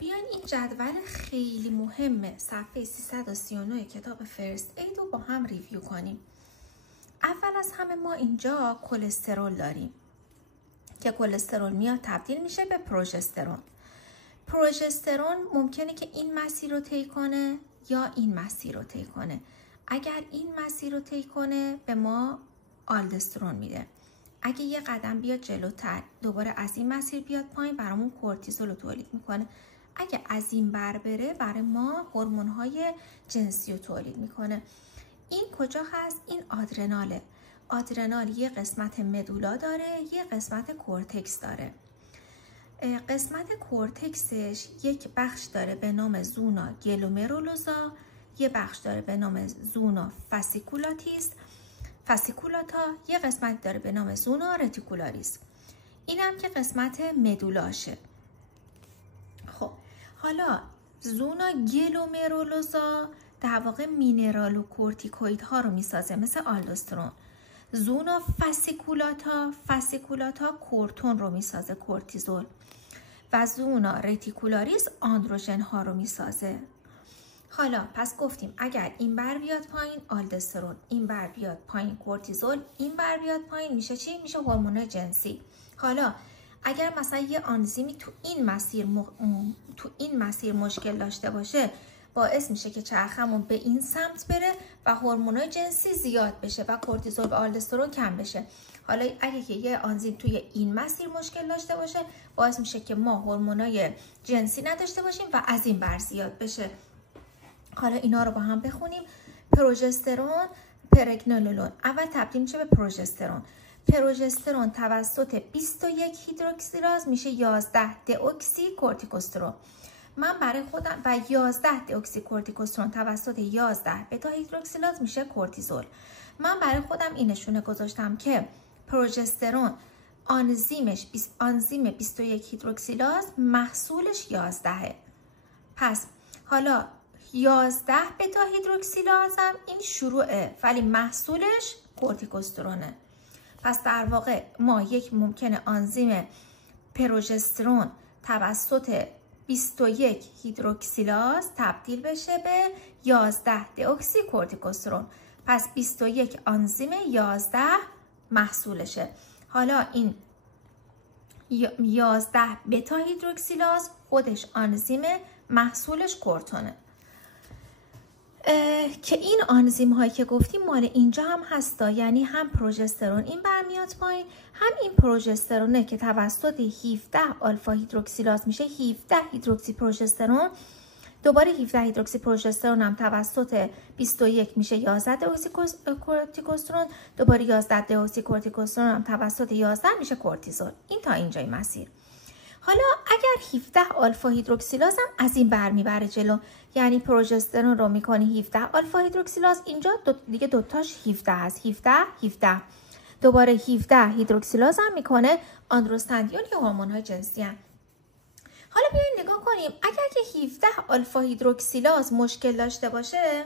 بیاین این جدول خیلی مهمه صفحه 339 کتاب فرست اید رو با هم ریویو کنیم. اول از همه ما اینجا کلسترول داریم که کلسترول میاد تبدیل میشه به پروژسترون. پروژسترون ممکنه که این مسیر رو طی کنه یا این مسیر رو طی کنه. اگر این مسیر رو طی کنه به ما آلدوسترون میده. اگه یه قدم بیاد جلوتر دوباره از این مسیر بیاد پایین برامون کورتیزول رو تولید میکنه. اگه از این بر بره برای ما هورمون‌های جنسی رو تولید میکنه. این کجا هست؟ این آدرناله. آدرنال یه قسمت مدولا داره، یه قسمت کورتکس داره. قسمت کورتکسش یک بخش داره به نام زونا گلومرولوزا، یه بخش داره به نام زونا فاسیکولاتا، یه قسمت داره به نام زونا رتیکولاریس. این هم که قسمت مدولاشه. خب حالا زونا گلومرولوزا در واقع مینرال و کورتیکوئیدها رو میسازه مثل آلدوسترون. زونا فاسیکولاتا کورتون رو میسازه، کورتیزول. و زونا رتیکولاریس آندروژن ها رو میسازه. حالا پس گفتیم اگر این بر بیاد پایین آلدوسترون، این بر بیاد پایین کورتیزول، این بر بیاد پایین میشه چی؟ میشه هورمون جنسی. حالا اگر مثلا یه آنزیمی تو این مسیر مشکل داشته باشه باعث میشه که چرخمون به این سمت بره و هورمونای جنسی زیاد بشه و کورتیزول و آلدوسترون کم بشه. حالا اگه که یه آنزیم توی این مسیر مشکل داشته باشه باعث میشه که ما هورمونای جنسی نداشته باشیم و از این بر زیاد بشه. حالا اینا رو با هم بخونیم. پروژسترون، پرگنولون اول تبدیل میشه به پروژسترون. پروژسترون توسط 21 هیدروکسیلاز میشه 11 دئوکسی کورتیکوسترون. من برای خودم و 11 دئوکسی کورتیکوسترون توسط 11 بتا هیدروکسیلاز میشه کورتیزول. من برای خودم این نشونه گذاشتم که پروژسترون آنزیم 21 هیدروکسیلاز محصولش 11. پس حالا 11 بتا هیدروکسیلاز هم این شروعه ولی محصولش کورتیکوسترونه. پس در واقع ما یک ممکنه آنزیم پروژسترون توسط 21 هیدروکسیلاز تبدیل بشه به 11 دئوکسی کورتیکوسترون. پس 21 آنزیم 11 محصولشه. حالا این 11 بتا هیدروکسیلاز خودش آنزیم محصولش کورتونه. که این آنزیم هایی که گفتیم مال اینجا هم هستا، یعنی هم پروژسترون این برمیاد پایین، هم این پروژسترونه که توسط 17 آلفا هیدروکسیلاز میشه 17 هیدروکسی پروژسترون. دوباره 17 هیدروکسی پروژسترون هم توسط 21 میشه 11 دئوکسی کورتیکوسترون. دوباره 11 دئوکسی کورتیکوسترون هم توسط 11 میشه کورتیزول. این تا اینجای مسیر. حالا اگر 17 آلفا هیدروکسیلاز هم از این بر میبره جلو، یعنی پروژسترون رو میکنی 17 آلفا هیدروکسیلاز، اینجا دیگه دوتاش 17 هست، 17 دوباره 17 هیدروکسیلاز هم میکنه آندروستندیون که هورمون‌های جنسی هست. حالا بیاین نگاه کنیم اگر که 17 آلفا هیدروکسیلاز مشکل داشته باشه